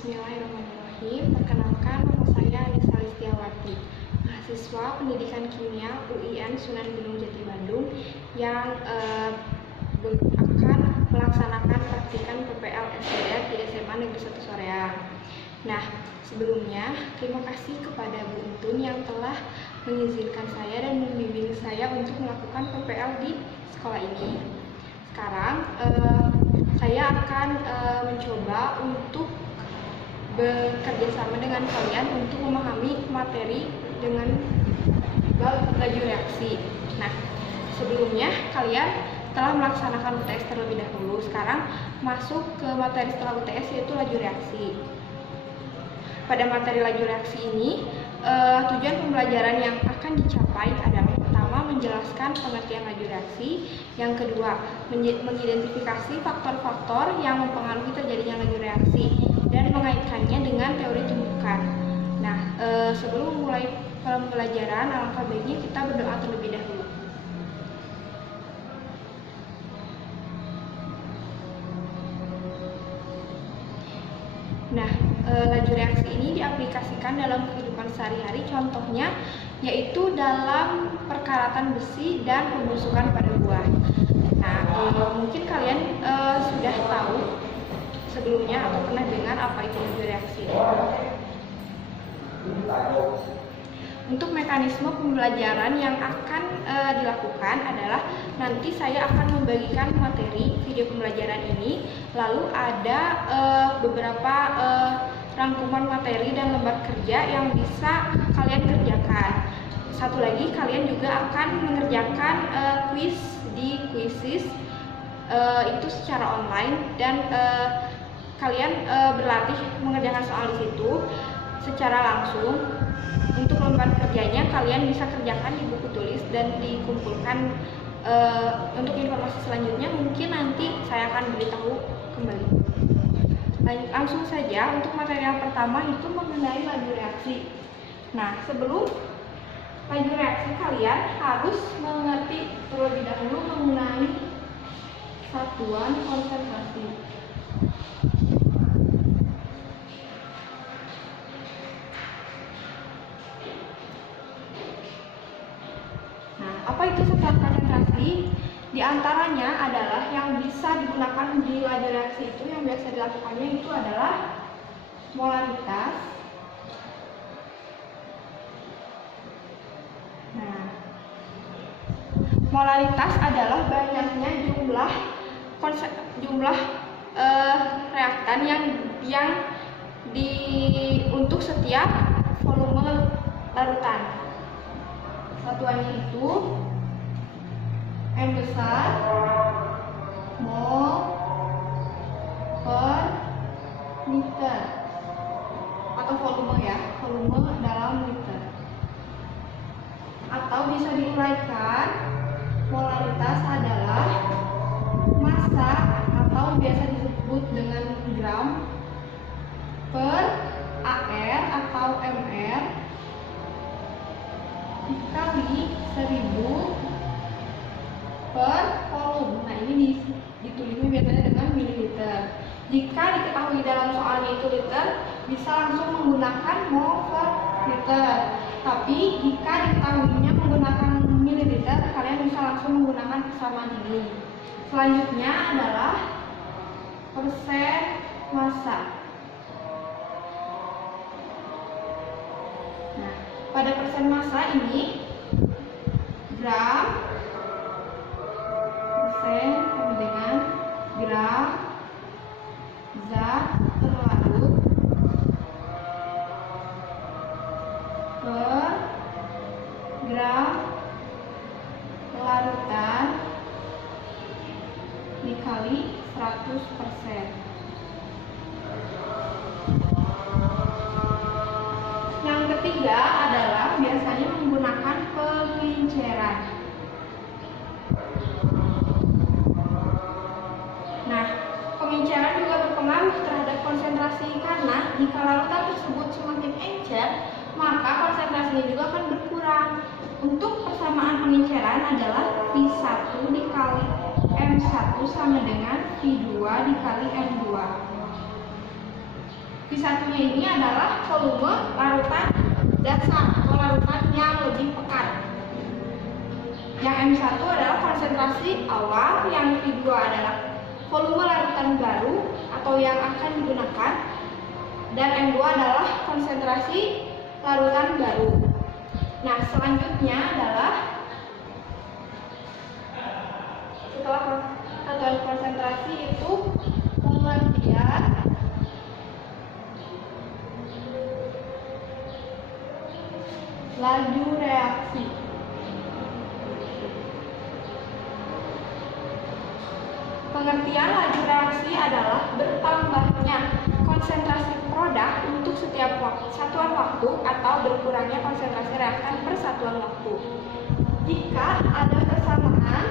Bismillahirrahmanirrahim. Perkenalkan, nama saya Anissa Listiawati, mahasiswa Pendidikan Kimia UIN Sunan Gunung Jati Bandung yang akan melaksanakan praktikan PPL SDR di SMA Negeri 1 Soreang. Nah, sebelumnya terima kasih kepada Bu Untun yang telah mengizinkan saya dan membimbing saya untuk melakukan PPL di sekolah ini. Sekarang saya akan mencoba untuk bekerja sama dengan kalian untuk memahami materi dengan laju reaksi. Nah, sebelumnya kalian telah melaksanakan UTS terlebih dahulu. Sekarang masuk ke materi setelah UTS, yaitu laju reaksi. Pada materi laju reaksi ini, tujuan pembelajaran yang akan dicapai adalah pertama, menjelaskan pengertian laju reaksi. Yang kedua, mengidentifikasi faktor-faktor yang mempengaruhi terjadinya laju reaksi dan mengaitkannya dengan teori tumbukan. Nah, sebelum mulai pembelajaran, alangkah baiknya kita berdoa terlebih dahulu. Nah, laju reaksi ini diaplikasikan dalam kehidupan sehari-hari, contohnya yaitu dalam perkaratan besi dan pembusukan pada buah. Nah, mungkin kalian sudah tahu sebelumnya atau pernah dengar apa itu laju reaksi. Untuk mekanisme pembelajaran yang akan dilakukan adalah nanti saya akan membagikan materi video pembelajaran ini, lalu ada beberapa rangkuman materi dan lembar kerja yang bisa kalian kerjakan. Satu lagi, kalian juga akan mengerjakan kuis di Quizizz itu secara online, dan kalian berlatih mengerjakan soal di situ secara langsung. Untuk lembar kerjanya kalian bisa kerjakan di buku tulis dan dikumpulkan. Untuk informasi selanjutnya mungkin nanti saya akan beritahu kembali. Langsung saja, untuk materi yang pertama itu mengenai laju reaksi. Nah, sebelum laju reaksi kalian harus mengerti terlebih dahulu mengenai satuan konsentrasi. Apa itu satuan konsentrasi? Di antaranya adalah yang bisa digunakan di laju reaksi itu, yang biasa dilakukannya itu adalah molaritas. Nah, molaritas adalah banyaknya jumlah reaktan yang untuk setiap volume larutan. Satuannya itu M besar mol per liter, atau volume dalam liter. Atau bisa diuraikan, molaritas adalah massa atau biasa disebut dengan gram per AR atau MR dikali 1000 per volume. Nah, ini ditulisnya biasanya dengan mililiter. Jika diketahui dalam soalnya itu liter, bisa langsung menggunakan mol per liter. Tapi jika diketahuinya menggunakan mililiter, kalian bisa langsung menggunakan persamaan ini. Selanjutnya adalah persen massa. Nah, pada persen massa ini gram persen sama dengan gram zat terlarut per gram larutan dikali 100%. Yang ketiga adalah biasanya menggunakan pengenceran. Nah, pengenceran juga berpengaruh terhadap konsentrasi, karena jika larutan tersebut semakin encer, maka konsentrasinya juga akan berkurang. Untuk persamaan pengenceran adalah V1 dikali M1 sama dengan V2 dikali M2. V1-nya ini adalah volume larutan dasar atau larutan yang lebih pekat. Yang M1 adalah konsentrasi awal, yang V2 adalah volume larutan baru atau yang akan digunakan, dan M2 adalah konsentrasi larutan baru. Nah, selanjutnya adalah setelah satuan konsentrasi itu pengertian laju reaksi. Pengertian laju reaksi adalah bertambahnya konsentrasi produk untuk setiap satuan waktu atau berkurangnya konsentrasi reaktan per satuan waktu. Jika ada kesamaan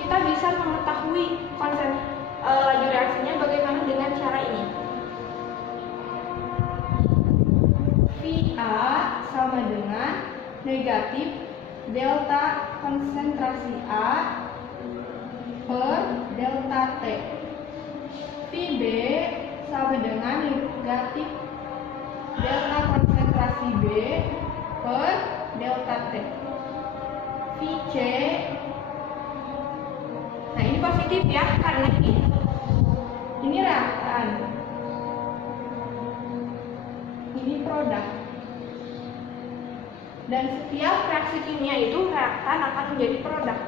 kita bisa mengetahui laju reaksinya bagaimana dengan cara ini. VA sama dengan negatif delta konsentrasi A per delta T. VB sama dengan negatif delta konsentrasi B per delta T. VC, nah ini positif ya, karena ini reaktan, ini produk, dan setiap reaksi kimia itu reaktan akan menjadi produk.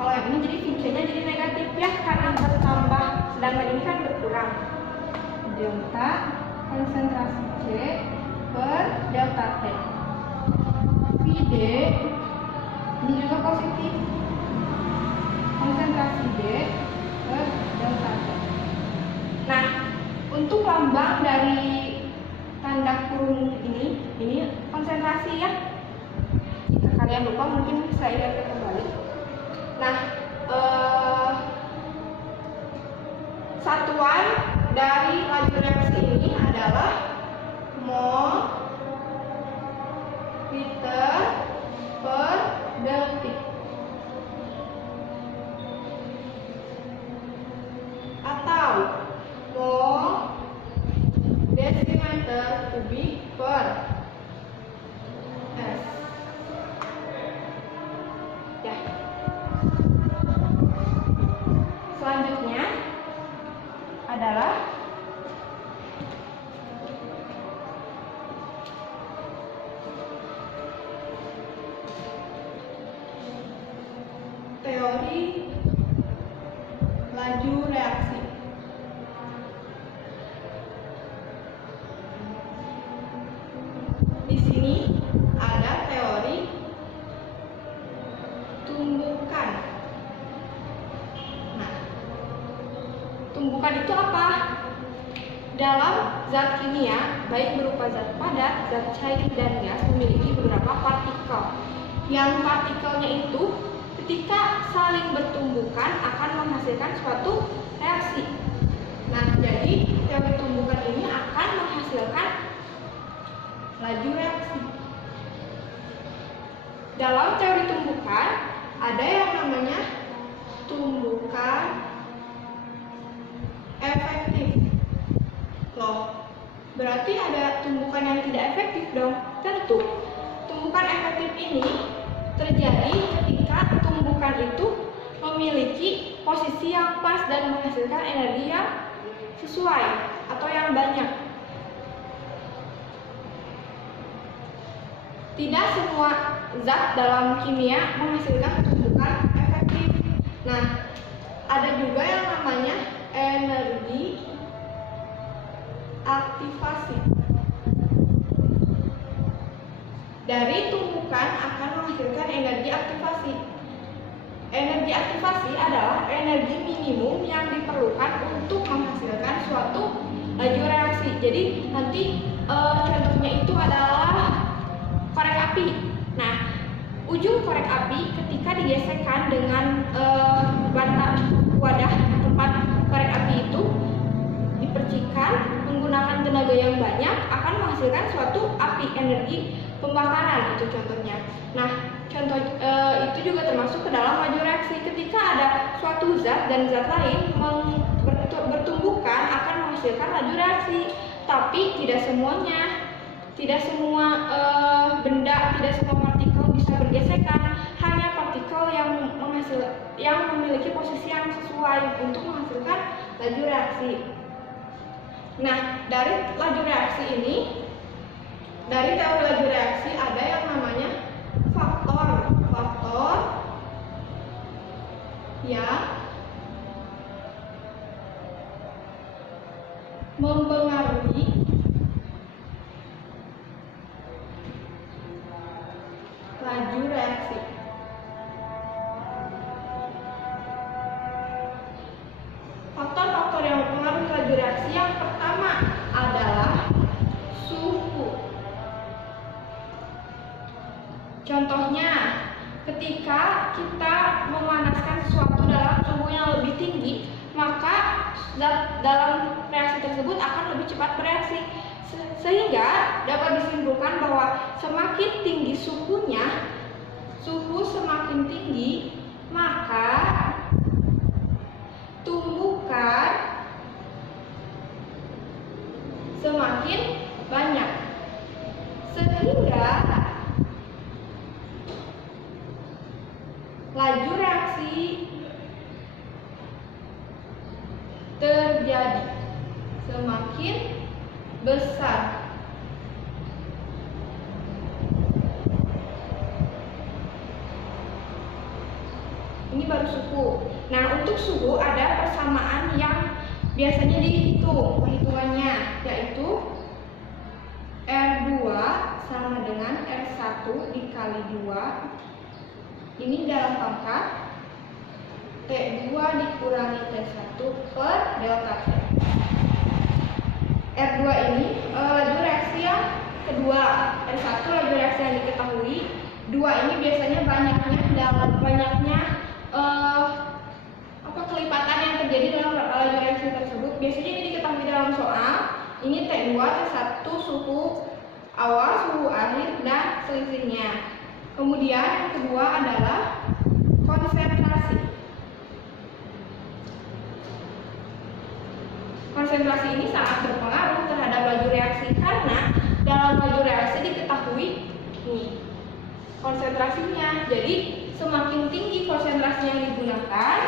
Kalau yang ini jadi VC-nya jadi negatif ya, karena bertambah, sedangkan ini kan berkurang. Delta konsentrasi C per delta T. VD ini juga positif, konsentrasi D per delta T. Nah, untuk lambang dari tanda kurung ini konsentrasi ya. Jika kalian lupa mungkin saya lihat kembali. Nah, satuan dari laju reaksi ini adalah mol liter per detik atau mol desimeter kubik per S. Ya. Selanjutnya adalah teori laju reaksi. Di sini ada teori tumbukan. Nah, tumbukan itu apa? Dalam zat kimia, baik berupa zat padat, zat cair, dan gas, memiliki beberapa partikel. Yang partikelnya itu ketika saling bertumbukan akan menghasilkan suatu reaksi. Nah, jadi teori tumbukan ini akan menghasilkan laju reaksi. Dalam teori tumbukan ada yang namanya tumbukan efektif. Loh, berarti ada tumbukan yang tidak efektif dong? Tentu. Tumbukan efektif ini terjadi ketika tumbukan itu memiliki posisi yang pas dan menghasilkan energi yang sesuai atau yang banyak. Tidak semua zat dalam kimia menghasilkan tumbukan efektif. Nah, ada juga yang namanya energi aktivasi. Dari tumbukan akan menghasilkan energi aktivasi. Energi aktivasi adalah energi minimum yang diperlukan untuk menghasilkan suatu laju reaksi. Jadi nanti contohnya itu adalah korek api. Nah, ujung korek api ketika digesekkan dengan wadah tempat korek api itu dipercikan menggunakan menghasilkan suatu api, energi pembakaran itu contohnya. Nah, contoh itu juga termasuk ke dalam laju reaksi. Ketika ada suatu zat dan zat lain bertumbukan akan menghasilkan laju reaksi, tapi tidak semuanya, tidak semua benda, tidak semua partikel bisa bergesekan. Hanya partikel yang memiliki posisi yang sesuai untuk menghasilkan laju reaksi. Nah, dari laju reaksi ini, dari teori laju reaksi ada yang namanya faktor yang mempengaruhi laju reaksi. Faktor-faktor yang mempengaruhi laju reaksi yang pertama adalah suhu. Contohnya, ketika kita memanaskan sesuatu dalam suhu yang lebih tinggi, maka zat dalam reaksi tersebut akan lebih cepat bereaksi. Sehingga dapat disimpulkan bahwa semakin tinggi suhunya, suhu semakin tinggi, maka tumbukan semakin banyak. Sehingga laju reaksi terjadi semakin besar. Ini baru suhu. Nah, untuk suhu ada persamaan yang biasanya dihitung perhitungannya, yaitu R2 sama dengan R1 dikali 2. Ini dalam pangkat T2 dikurangi T1 per delta T. R2 ini laju reaksi yang kedua, R1 laju reaksi yang diketahui, 2 ini biasanya banyaknya kelipatan yang terjadi dalam laju reaksi tersebut. Biasanya ini diketahui dalam soal. Ini T2, T1 suhu awal, suhu akhir, dan selisihnya. Kemudian yang kedua adalah konsentrasi. Konsentrasi ini sangat berpengaruh terhadap laju reaksi karena dalam laju reaksi diketahui nih konsentrasinya. Jadi semakin tinggi konsentrasi yang digunakan,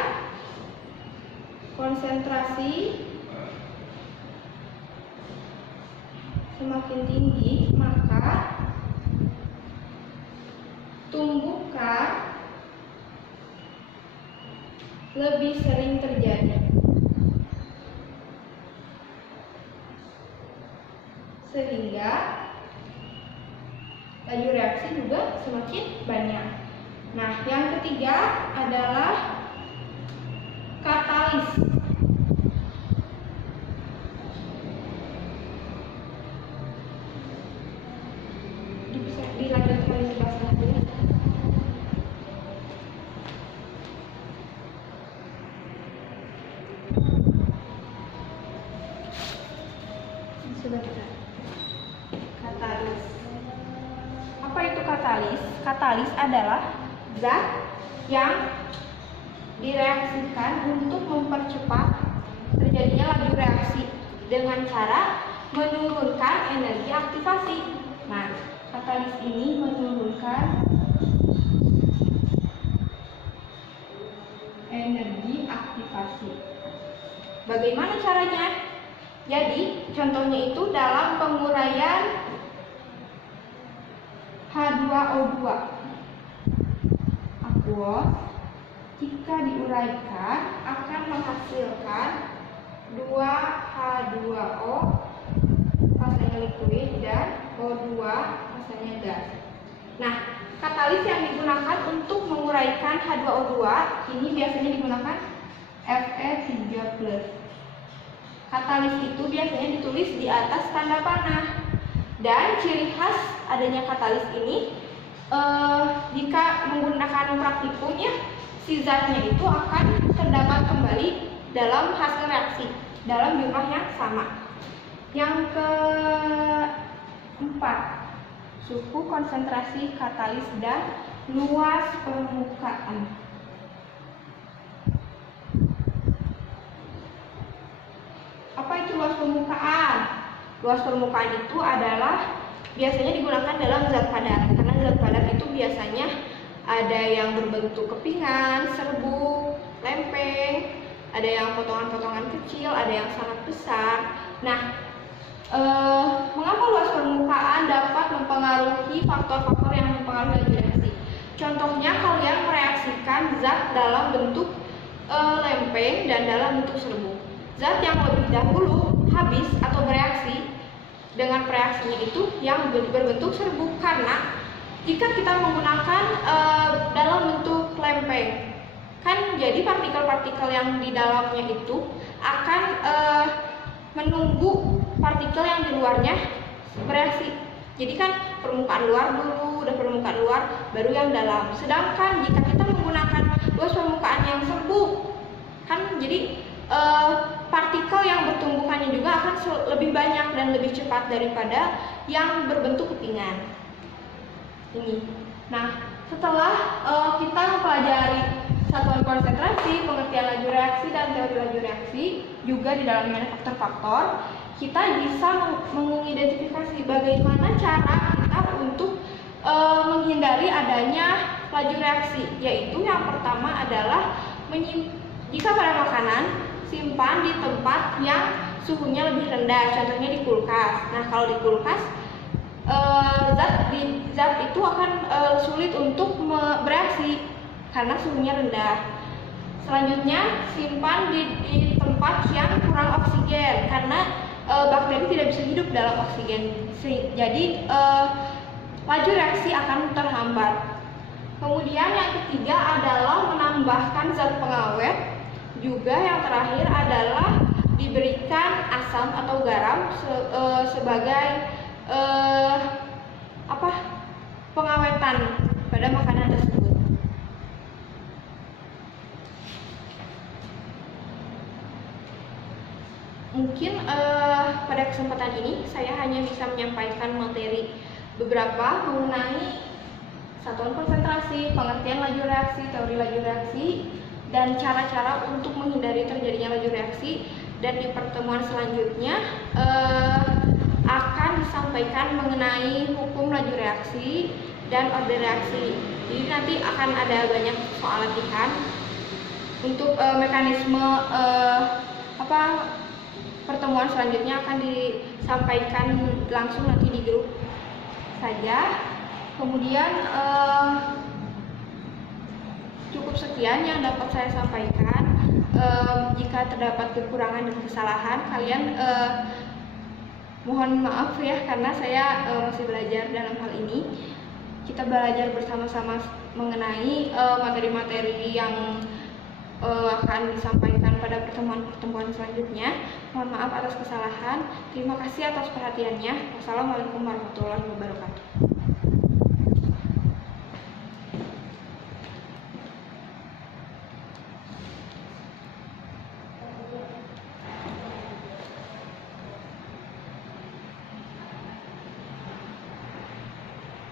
konsentrasi semakin tinggi, maka tumbukan lebih sering terjadi. Sehingga laju reaksi juga semakin banyak. Nah, yang ketiga adalah katalis. Bisa dilanjutkan di sebelah sana dulu. Sudah bisa. Katalis. Apa itu katalis? Katalis adalah zat yang direaksikan untuk mempercepat terjadinya laju reaksi dengan cara menurunkan energi aktivasi. Nah, katalis ini menurunkan energi aktivasi. Bagaimana caranya? Jadi, contohnya itu dalam penguraian H2O2. Aquos jika diuraikan akan menghasilkan 2H2O fasanya liquid dan O2 fasanya gas. Nah, katalis yang digunakan untuk menguraikan H2O2 ini biasanya digunakan Fe3+. Katalis itu biasanya ditulis di atas tanda panah. Dan ciri khas adanya katalis ini, jika menggunakan praktikum ya, si zatnya itu akan terdapat kembali dalam hasil reaksi dalam jumlah yang sama. Yang 4. Suhu konsentrasi katalis dan luas permukaan. Apa itu luas permukaan? Luas permukaan itu adalah biasanya digunakan dalam zat padat, karena zat padat itu biasanya ada yang berbentuk kepingan, serbuk, lempeng, ada yang potongan-potongan kecil, ada yang sangat besar. Nah, mengapa luas permukaan dapat mempengaruhi faktor-faktor yang mempengaruhi laju reaksi? Contohnya, kalian mereaksikan zat dalam bentuk lempeng dan dalam bentuk serbuk. Zat yang lebih dahulu habis atau bereaksi dengan reaksinya itu yang berbentuk serbuk, karena jika kita menggunakan dalam bentuk lempeng, kan jadi partikel-partikel yang di dalamnya itu akan menunggu partikel yang di luarnya bereaksi. Jadi kan permukaan luar dulu, udah permukaan luar baru yang dalam. Sedangkan jika kita menggunakan luas permukaan yang serbuk, kan jadi partikel yang bertumbukannya juga akan lebih banyak dan lebih cepat daripada yang berbentuk kepingan. Ini. Nah, setelah kita mempelajari satuan konsentrasi, pengertian laju reaksi, dan teori laju reaksi, juga di dalamnya faktor-faktor, kita bisa mengidentifikasi bagaimana cara kita untuk menghindari adanya laju reaksi, yaitu yang pertama adalah jika pada makanan, simpan di tempat yang suhunya lebih rendah, contohnya di kulkas. Nah, kalau di kulkas, zat itu akan sulit untuk bereaksi karena suhunya rendah. Selanjutnya, simpan di tempat yang kurang oksigen, karena bakteri tidak bisa hidup dalam oksigen. Jadi laju reaksi akan terhambat. Kemudian yang ketiga adalah menambahkan zat pengawet. Juga yang terakhir adalah diberikan asam atau garam sebagai pengawetan pada makanan tersebut. Mungkin pada kesempatan ini saya hanya bisa menyampaikan materi beberapa mengenai satuan konsentrasi, pengertian laju reaksi, teori laju reaksi, dan cara-cara untuk menghindari terjadinya laju reaksi. Dan di pertemuan selanjutnya akan disampaikan mengenai hukum laju reaksi dan order reaksi. Jadi nanti akan ada banyak soal latihan untuk mekanisme pertemuan selanjutnya akan disampaikan langsung nanti di grup saja. Kemudian cukup sekian yang dapat saya sampaikan. Jika terdapat kekurangan dan kesalahan, kalian mohon maaf ya, karena saya masih belajar dalam hal ini. Kita belajar bersama-sama mengenai materi-materi yang akan disampaikan pada pertemuan-pertemuan selanjutnya. Mohon maaf atas kesalahan. Terima kasih atas perhatiannya. Wassalamualaikum warahmatullahi wabarakatuh.